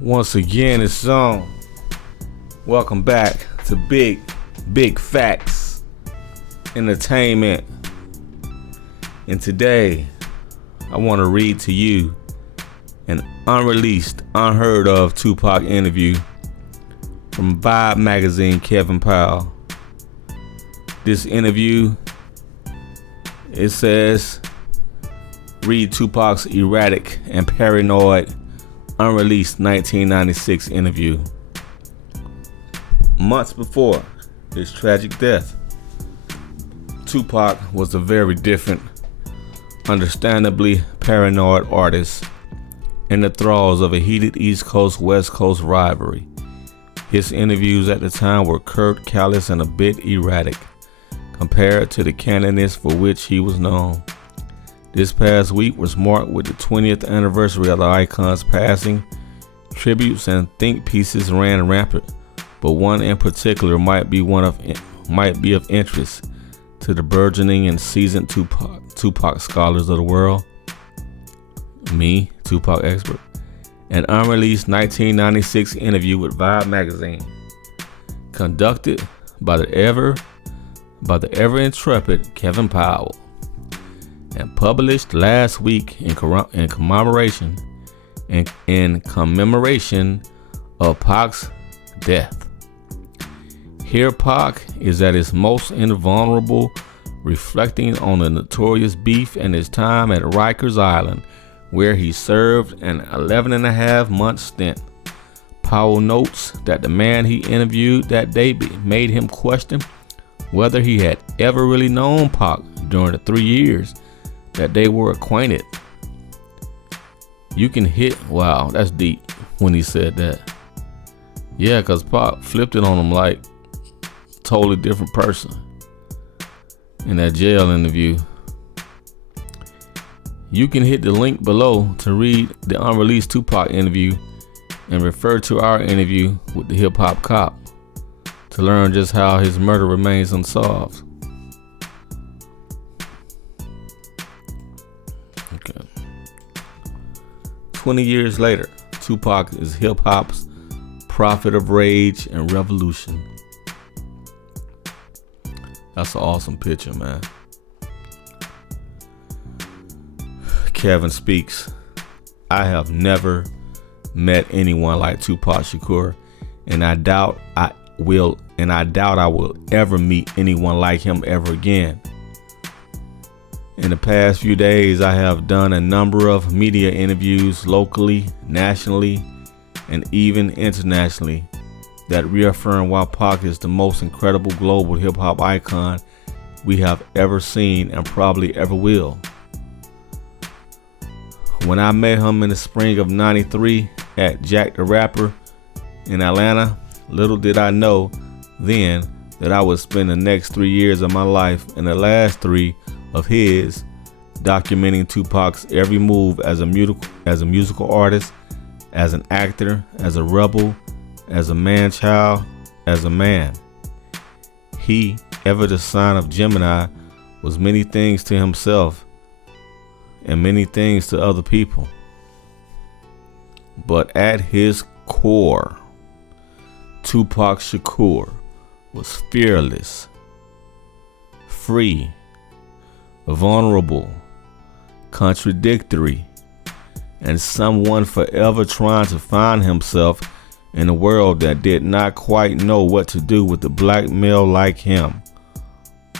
Once again, it's on. Welcome back to Big Facts Entertainment. And today, I want to read to you an unreleased, unheard of Tupac interview from Vibe magazine, Kevin Powell. This interview, it says, read Tupac's erratic and paranoid unreleased 1996 interview. Months before his tragic death, Tupac was a very different, understandably paranoid artist in the thralls of a heated East Coast-West Coast rivalry. His interviews at the time were curt, callous, and a bit erratic compared to the candidness for which he was known. This past week was marked with the 20th anniversary of the icon's passing. Tributes and think pieces ran rampant, but one in particular might be of interest to the burgeoning and seasoned Tupac scholars of the world. Me, Tupac expert. An unreleased 1996 interview with Vibe magazine, conducted by the ever intrepid Kevin Powell, and published last week in commemoration of Pac's death. Here Pac is at his most invulnerable, reflecting on the notorious beef and his time at Rikers Island, where he served an 11.5-month stint. Powell notes that the man he interviewed that day made him question whether he had ever really known Pac during the 3 years that they were acquainted. You can hit, wow, that's deep when he said that. Yeah, because Pac flipped it on him like totally different person in that jail interview. You can hit the link below to read the unreleased Tupac interview and refer to our interview with the hip hop cop to learn just how his murder remains unsolved. Okay. 20 years later, Tupac is hip hop's prophet of rage and revolution. That's an awesome picture, man. Kevin speaks. I have never met anyone like Tupac Shakur, and I doubt I will ever meet anyone like him ever again. In the past few days, I have done a number of media interviews locally, nationally, and even internationally that reaffirm why Pac is the most incredible global hip-hop icon we have ever seen and probably ever will. When I met him in the spring of '93 at Jack the Rapper in Atlanta, little did I know then that I would spend the next 3 years of my life and the last 3 of his documenting Tupac's every move as a musical artist, as an actor, as a rebel, as a man-child, as a man. He, ever the sign of Gemini, was many things to himself and many things to other people. But at his core, Tupac Shakur was fearless, free, vulnerable, contradictory, and someone forever trying to find himself in a world that did not quite know what to do with a black male like him.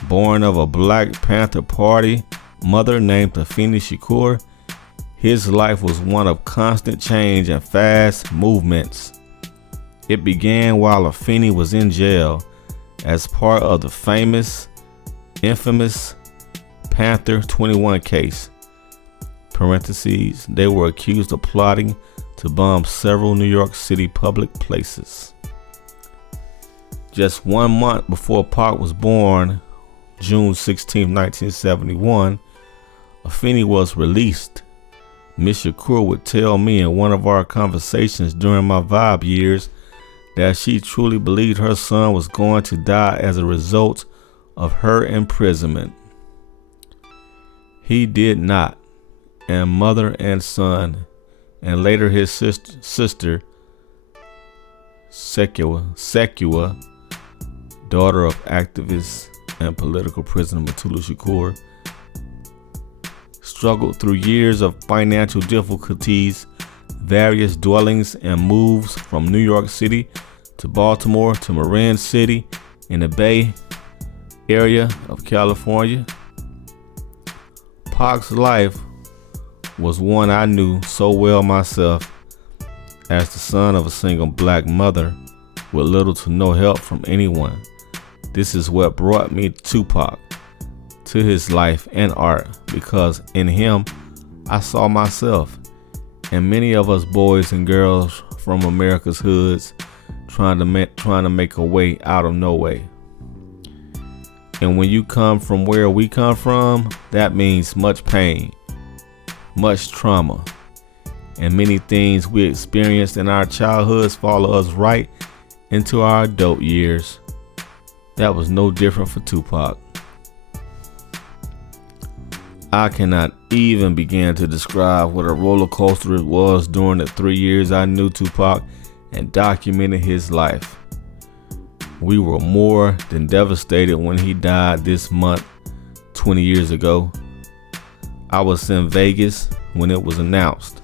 Born of a Black Panther Party mother named Afeni Shakur, his life was one of constant change and fast movements. It began while Afeni was in jail as part of the infamous Panther 21 case. Parentheses, they were accused of plotting to bomb several New York City public places. Just 1 month before Pac was born, June 16, 1971, Afeni was released. Miss Shakur would tell me in one of our conversations during my Vibe years that she truly believed her son was going to die as a result of her imprisonment. He did not, and mother and son, and later his sister Secular, daughter of activist and political prisoner Mutulu Shakur, struggled through years of financial difficulties, various dwellings, and moves from New York City to Baltimore to Marin City in the Bay Area of California. Pac's life was one I knew so well myself, as the son of a single black mother with little to no help from anyone. This is what brought me to Tupac, to his life and art, because in him I saw myself and many of us boys and girls from America's hoods trying to make a way out of no way. And when you come from where we come from, that means much pain, much trauma, and many things we experienced in our childhoods follow us right into our adult years. That was no different for Tupac. I cannot even begin to describe what a roller coaster it was during the 3 years I knew Tupac and documented his life. We were more than devastated when he died this month 20 years ago. I was in Vegas when it was announced.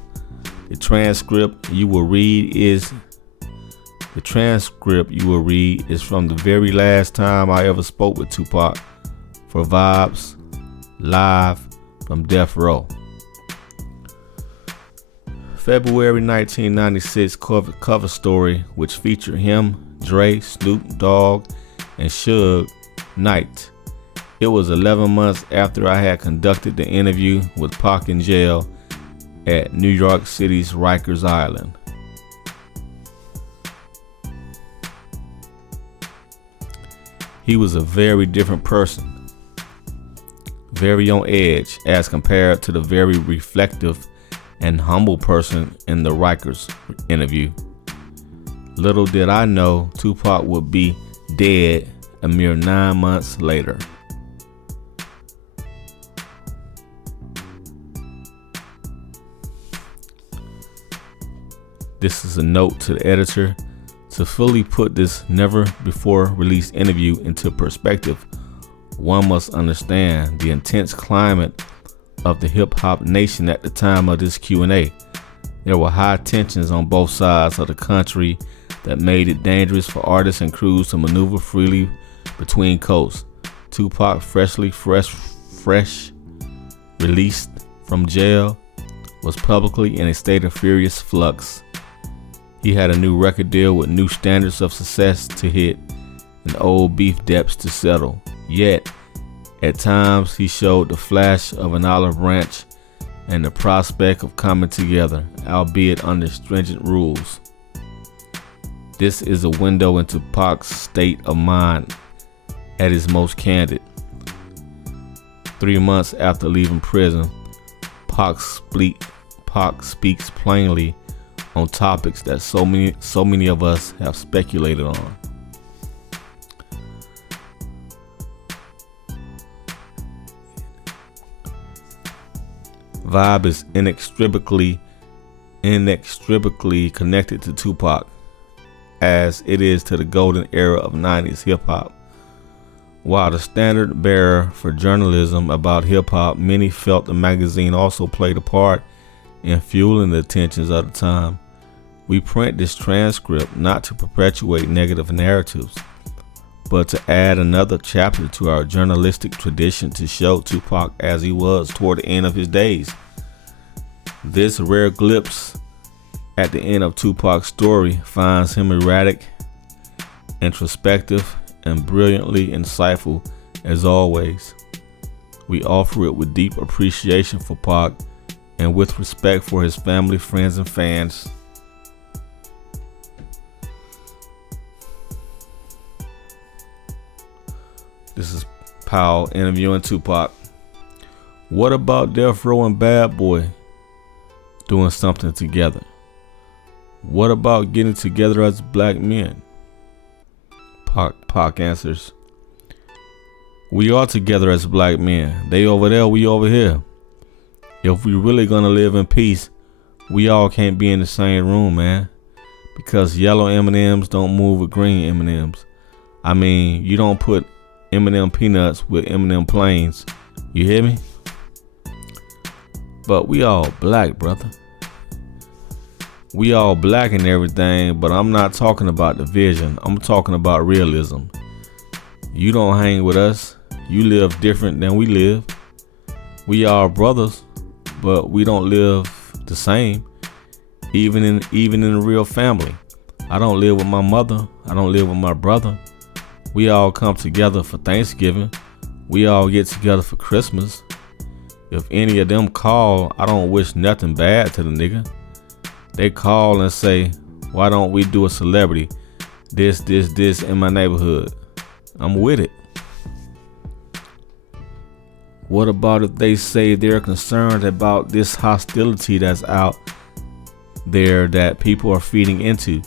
The transcript you will read is from the very last time I ever spoke with Tupac for Vibes live from Death Row. February 1996 cover story, which featured him, Dre, Snoop Dogg, and Suge Knight. It was 11 months after I had conducted the interview with Pac in jail at New York City's Rikers Island. He was a very different person, very on edge as compared to the very reflective and humble person in the Rikers interview. Little did I know Tupac would be dead a mere 9 months later. This is a note to the editor. To fully put this never before released interview into perspective, one must understand the intense climate of the hip-hop nation at the time of this Q&A. There were high tensions on both sides of the country that made it dangerous for artists and crews to maneuver freely between coasts. Tupac, fresh released from jail, was publicly in a state of furious flux. He had a new record deal with new standards of success to hit and old beef debts to settle. Yet, at times, he showed the flash of an olive branch and the prospect of coming together, albeit under stringent rules. This is a window into Pac's state of mind at his most candid. 3 months after leaving prison, Pac speaks plainly on topics that so many of us have speculated on. Vibe is inextricably connected to Tupac, as it is to the golden era of 90s hip-hop. While the standard bearer for journalism about hip-hop, many felt the magazine also played a part in fueling the attentions of the time. We print this transcript not to perpetuate negative narratives, but to add another chapter to our journalistic tradition to show Tupac as he was toward the end of his days. This rare glimpse at the end of Tupac's story finds him erratic, introspective, and brilliantly insightful as always. We offer it with deep appreciation for Pac and with respect for his family, friends, and fans. This is Powell interviewing Tupac. What about Death Row and Bad Boy doing something together? What about getting together as black men? Pac answers, we are together as black men. They over there, we over here. If we really gonna live in peace, we all can't be in the same room, man. because yellow M&Ms don't move with green M&Ms. I mean, you don't put M&M peanuts with M&M plains. You hear me? But we all black, brother. We all black and everything, but I'm not talking about division. I'm talking about realism. You don't hang with us. You live different than we live. We are brothers, but we don't live the same. Even in a real family. I don't live with my mother. I don't live with my brother. We all come together for Thanksgiving. We all get together for Christmas. If any of them call, I don't wish nothing bad to the nigga. They call and say, why don't we do a celebrity? This in my neighborhood. I'm with it. What about if they say they're concerned about this hostility that's out there that people are feeding into?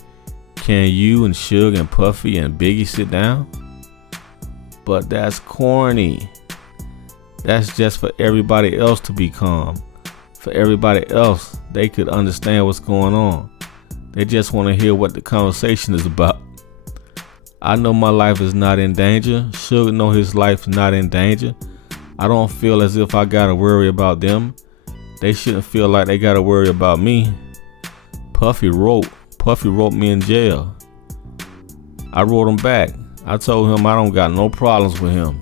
Can you and Suge and Puffy and Biggie sit down? But that's corny. That's just for everybody else to be calm. For everybody else, they could understand what's going on. They just want to hear what the conversation is about. I know my life is not in danger. Suge know his life is not in danger. I don't feel as if I gotta worry about them. They shouldn't feel like they gotta worry about me. Puffy wrote me in jail. I wrote him back. I told him I don't got no problems with him.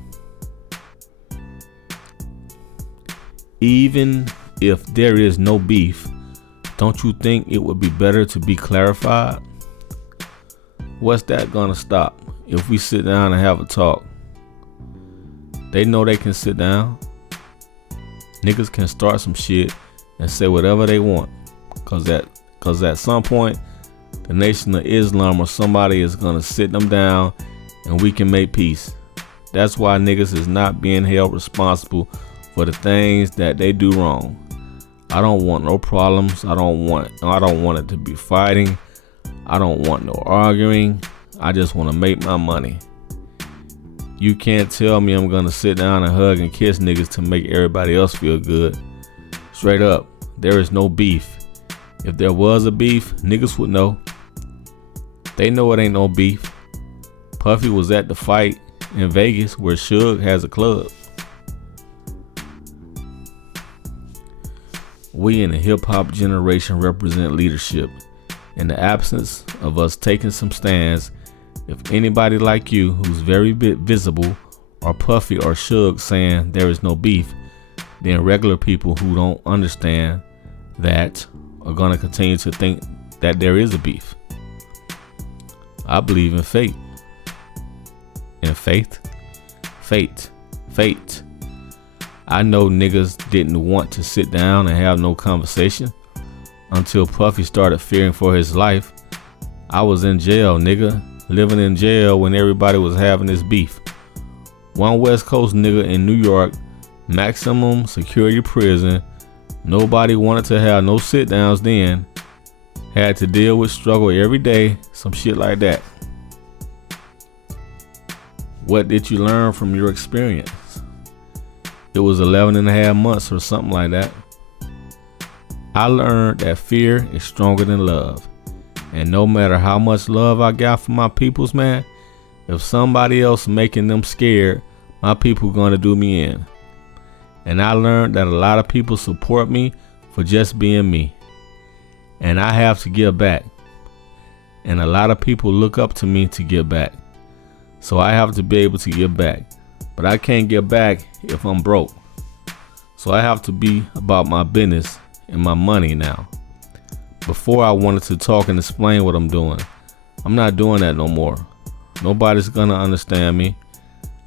Even if there is no beef, don't you think it would be better to be clarified? What's that gonna stop if we sit down and have a talk? They know they can sit down. Niggas can start some shit and say whatever they want. Cause at some point, the Nation of Islam or somebody is gonna sit them down and we can make peace. That's why niggas is not being held responsible for the things that they do wrong. I don't want no problems. I don't want it to be fighting. I don't want no arguing. I just want to make my money. You can't tell me I'm gonna sit down and hug and kiss niggas to make everybody else feel good. Straight up, there is no beef. If there was a beef, niggas would know. They know it ain't no beef. Puffy was at the fight in Vegas where Suge has a club. We in the hip-hop generation represent leadership. In the absence of us taking some stands, if anybody like you who's very visible or Puffy or Suge saying there is no beef, then regular people who don't understand that are going to continue to think that there is a beef. I believe in fate. In faith? Fate. I know niggas didn't want to sit down and have no conversation until Puffy started fearing for his life. I was in jail, nigga, living in jail when everybody was having this beef. One West Coast nigga in New York, maximum security prison. Nobody wanted to have no sit downs then. Had to deal with struggle every day, some shit like that. What did you learn from your experience? It was 11 and a half months or something like that. I learned that fear is stronger than love. And no matter how much love I got for my peoples, man, if somebody else making them scared, my people gonna do me in. And I learned that a lot of people support me for just being me. And I have to give back. And a lot of people look up to me to give back. So I have to be able to give back. But I can't give back if I'm broke. So I have to be about my business and my money now. Before I wanted to talk and explain what I'm doing. I'm not doing that no more. Nobody's gonna understand me.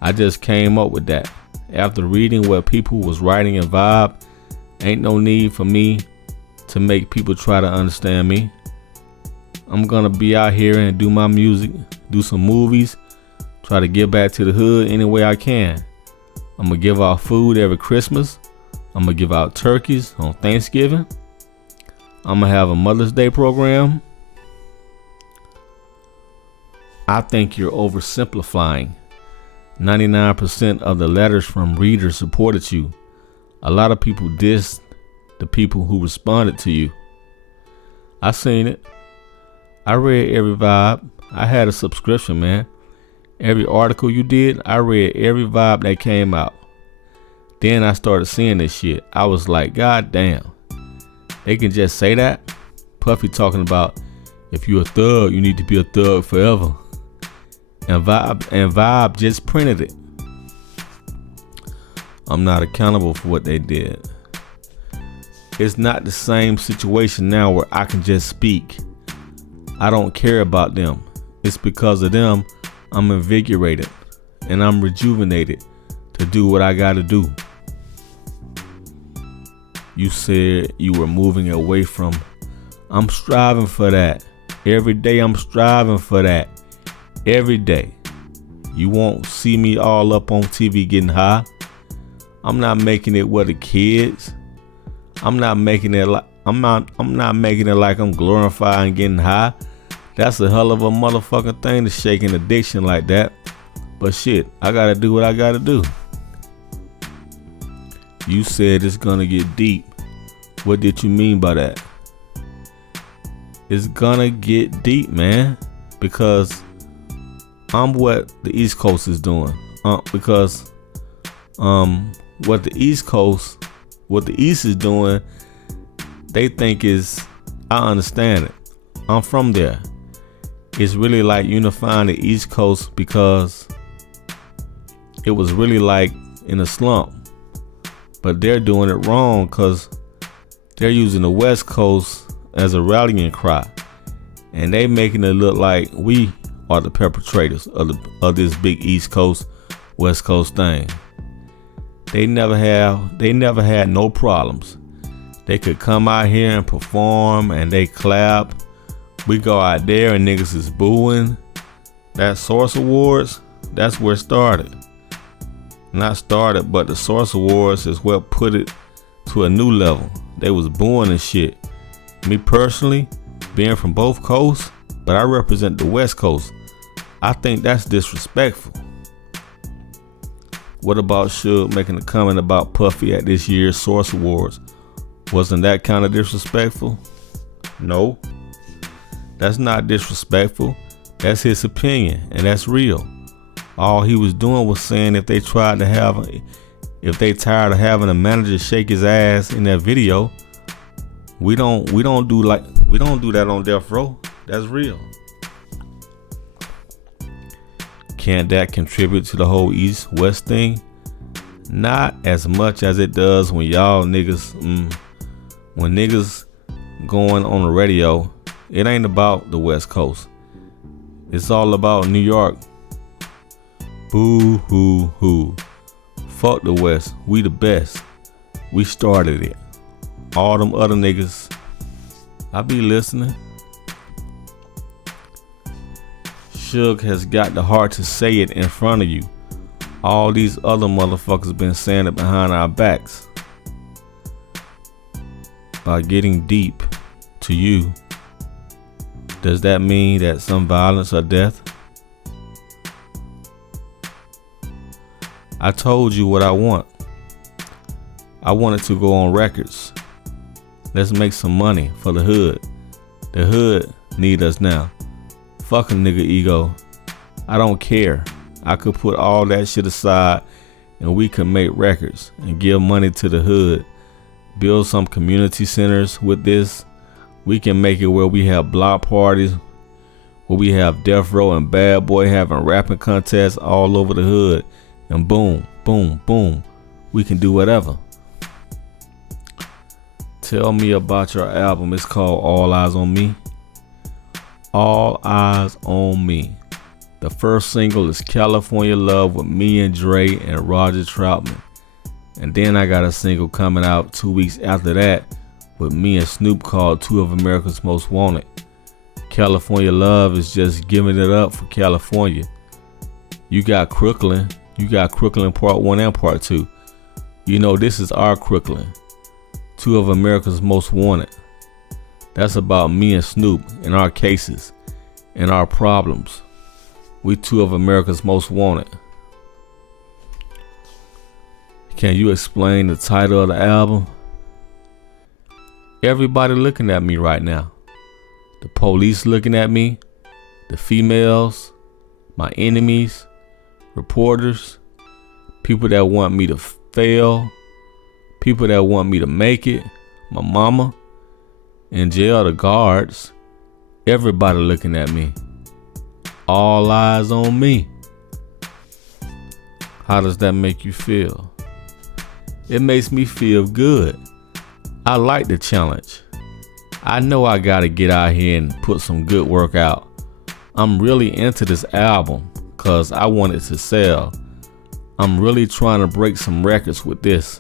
I just came up with that. After reading what people was writing in Vibe, ain't no need for me to make people try to understand me. I'm gonna be out here and do my music, do some movies, try to give back to the hood any way I can. I'm gonna give out food every Christmas. I'm gonna give out turkeys on Thanksgiving. I'm gonna have a Mother's Day program. I think you're oversimplifying. 99% of the letters from readers supported you. A lot of people dissed the people who responded to you. I seen it. I read every vibe. I had a subscription, man. Every article you did, I read every vibe that came out. Then I started seeing this shit. I was like, God damn. They can just say that? Puffy talking about, if you're a thug, you need to be a thug forever. And Vibe just printed it. I'm not accountable for what they did. It's not the same situation now where I can just speak. I don't care about them. It's because of them I'm invigorated and I'm rejuvenated to do what I gotta do. You said you were moving away from. I'm striving for that. Every day I'm striving for that. Every day. You won't see me all up on TV getting high. I'm not making it with the kids. I'm not making it like I'm not making it like I'm glorifying getting high. That's a hell of a motherfucking thing to shake an addiction like that. But shit, I gotta do what I gotta do. You said it's gonna get deep. What did you mean by that? It's gonna get deep, man, because I'm what the East Coast is doing. Because what the East is doing, they think is, I understand it. I'm from there. It's really like unifying the East Coast because it was really like in a slump. But they're doing it wrong because they're using the West Coast as a rallying cry. And they making it look like we are the perpetrators of this big East Coast, West Coast thing. They never had no problems. They could come out here and perform and they clap. We go out there and niggas is booing. That Source Awards, that's where it started. Not started, but the Source Awards is what put it to a new level. They was booing and shit. Me personally, being from both coasts, but I represent the West Coast. I think that's disrespectful. What about Suge making a comment about Puffy at this year's Source Awards? Wasn't that kind of disrespectful? No. That's not disrespectful. That's his opinion, and that's real. All he was doing was saying if they tired of having a manager shake his ass in that video, we don't do that on Death Row. That's real. Can't that contribute to the whole East-West thing? Not as much as it does when y'all niggas, when niggas going on the radio. It ain't about the West Coast. It's all about New York. Boo hoo hoo. Fuck the West. We the best. We started it. All them other niggas, I be listening. Suge has got the heart to say it in front of you. All these other motherfuckers been saying it behind our backs. By getting deep to you, does that mean that some violence or death? I told you what I want. I wanted to go on records. Let's make some money for the hood. The hood need us now. Fuck a nigga ego. I don't care. I could put all that shit aside and we can make records and give money to the hood. Build some community centers with this. We can make it where we have block parties, where we have Death Row and Bad Boy having rapping contests all over the hood. And boom, boom, boom, we can do whatever. Tell me about your album. It's called All Eyes on Me. All Eyes on Me. The first single is California Love with me and Dre and Roger Troutman. And then I got a single coming out 2 weeks after that with me and Snoop called Two of America's Most Wanted. California Love is just giving it up for California. You got Crooklyn. You got Crooklyn Part 1 and Part 2. You know this is our Crooklyn. Two of America's Most Wanted. That's about me and Snoop and our cases and our problems. We two of America's Most Wanted. Can you explain the title of the album? Everybody looking at me right now. the police looking at me, the females, my enemies, reporters, people that want me to fail, people that want me to make it, my mama, in jail, the guards, everybody looking at me. All eyes on me. How does that make you feel? It makes me feel good. I like the challenge. I know I gotta get out here and put some good work out. I'm really into this album cause I want it to sell. I'm really trying to break some records with this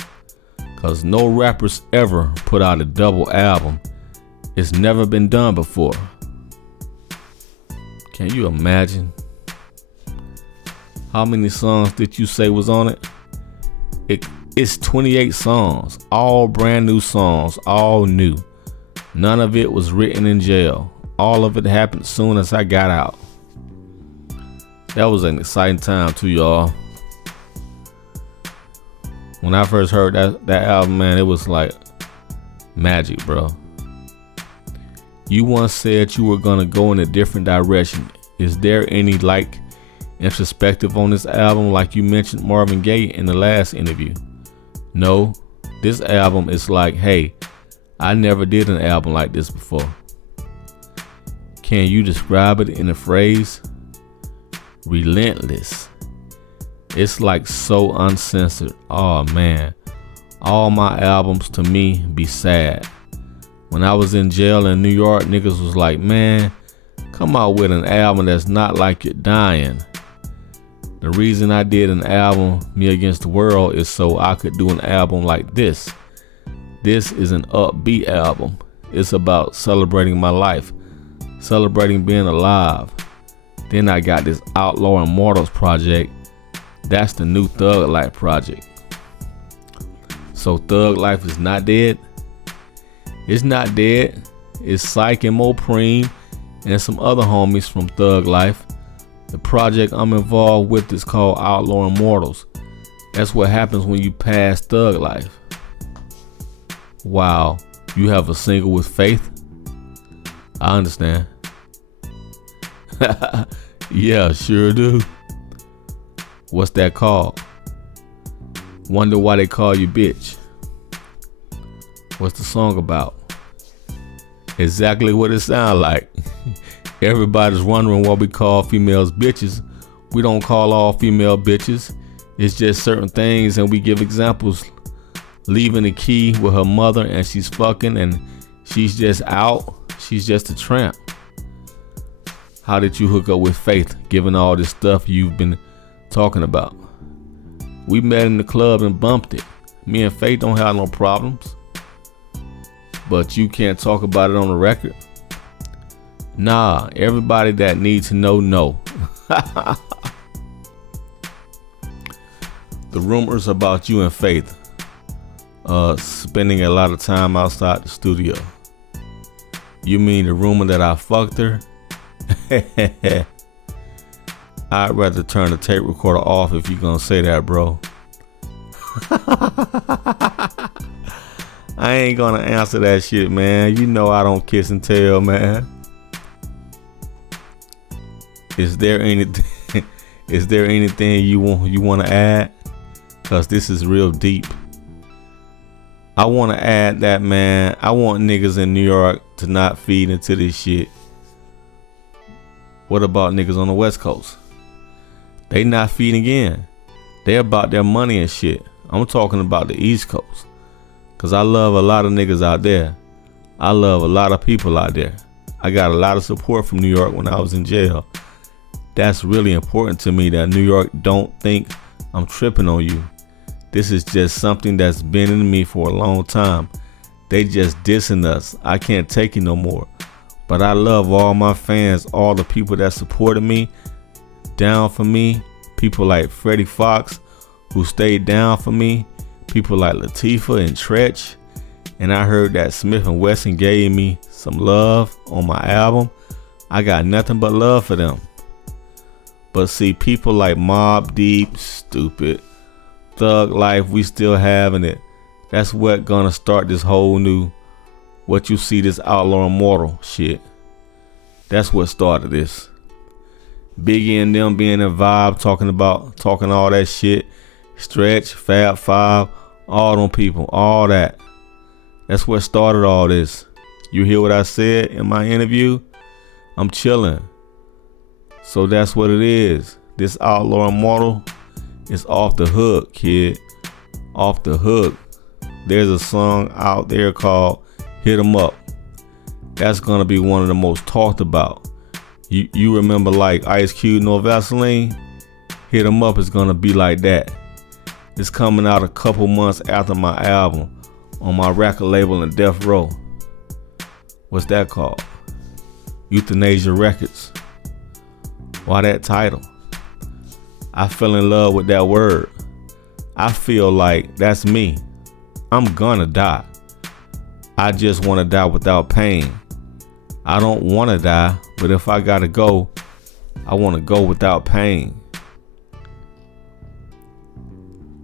cause no rappers ever put out a double album. It's never been done before. Can you imagine? How many songs did you say was on it? It's 28 songs, all brand new songs, all new. None of it was written in jail. All of it happened soon as I got out. That was an exciting time too, y'all. When I first heard that album, man, it was like magic, bro. You once said you were gonna go in a different direction. Is there any introspective on this album like you mentioned Marvin Gaye in the last interview? No, this album is like, hey, I never did an album like this before. Can you describe it in a phrase? Relentless. It's like so uncensored. Oh man, all my albums to me be sad. When I was in jail in New York, niggas was like, man, come out with an album that's not like you're dying. The reason I did an album, Me Against the World, is so I could do an album like this. This is an upbeat album. It's about celebrating my life, celebrating being alive. Then I got this Outlaw Immortals project. That's the new Thug Life project. So Thug Life is not dead? It's not dead. It's Syke and Mo Preem and some other homies from Thug Life. The project I'm involved with is called Outlaw Immortals. That's what happens when you pass Thug Life. Wow, you have a single with Faith? I understand. Yeah, sure do. What's that called? Wonder why they call you bitch. What's the song about? Exactly what it sounds like. Everybody's wondering why we call females bitches. We don't call all female bitches. It's just certain things and we give examples. Leaving the key with her mother and she's fucking and she's just out. She's just a tramp. How did you hook up with Faith given all this stuff you've been talking about? We met in the club and bumped it. Me and Faith don't have no problems. But you can't talk about it on the record? Nah, everybody that needs to know. The rumors about you and Faith spending a lot of time outside the studio. You mean the rumor that I fucked her? I'd rather turn the tape recorder off if you're gonna say that, bro. I ain't gonna answer that shit, man. You know I don't kiss and tell, man. Is there anything you want to add? Cause this is real deep. I want to add that, man. I want niggas in New York to not feed into this shit. What about niggas on the West Coast? They not feeding in. They about their money and shit. I'm talking about the East Coast. Cause I love a lot of niggas out there. I love a lot of people out there. I got a lot of support from New York when I was in jail. That's really important to me that New York don't think I'm tripping on you. This is just something that's been in me for a long time. They just dissing us. I can't take it no more. But I love all my fans, all the people that supported me, down for me. People like Freddie Fox, who stayed down for me. People like Latifah and Tretch. And I heard that Smith & Wesson gave me some love on my album. I got nothing but love for them. But see, people like Mobb Deep, stupid, Thug Life, we still having it. That's what gonna start this whole new, what you see, this Outlaw Immortal shit. That's what started this. Biggie and them being in vibe, talking all that shit. Stretch, Fab Five, all them people, all that. That's what started all this. You hear what I said in my interview? I'm chilling. So that's what it is. This Outlaw Immortal is off the hook, kid. Off the hook. There's a song out there called Hit 'Em Up. That's gonna be one of the most talked about. You remember like Ice Cube, No Vaseline? Hit 'Em Up is gonna be like that. It's coming out a couple months after my album on my record label in Death Row. What's that called? Euthanasia Records. Why that title? I fell in love with that word. I feel like that's me. I'm gonna die. I just wanna die without pain. I don't wanna die, but if I gotta go, I wanna go without pain.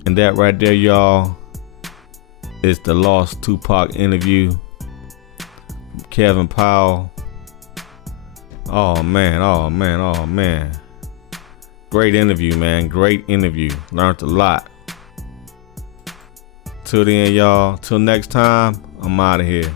And that right there, y'all, is the Lost Tupac interview from Kevin Powell. Oh man. Great interview, man. Great interview. Learned a lot. Till then, y'all. Till next time, I'm out of here.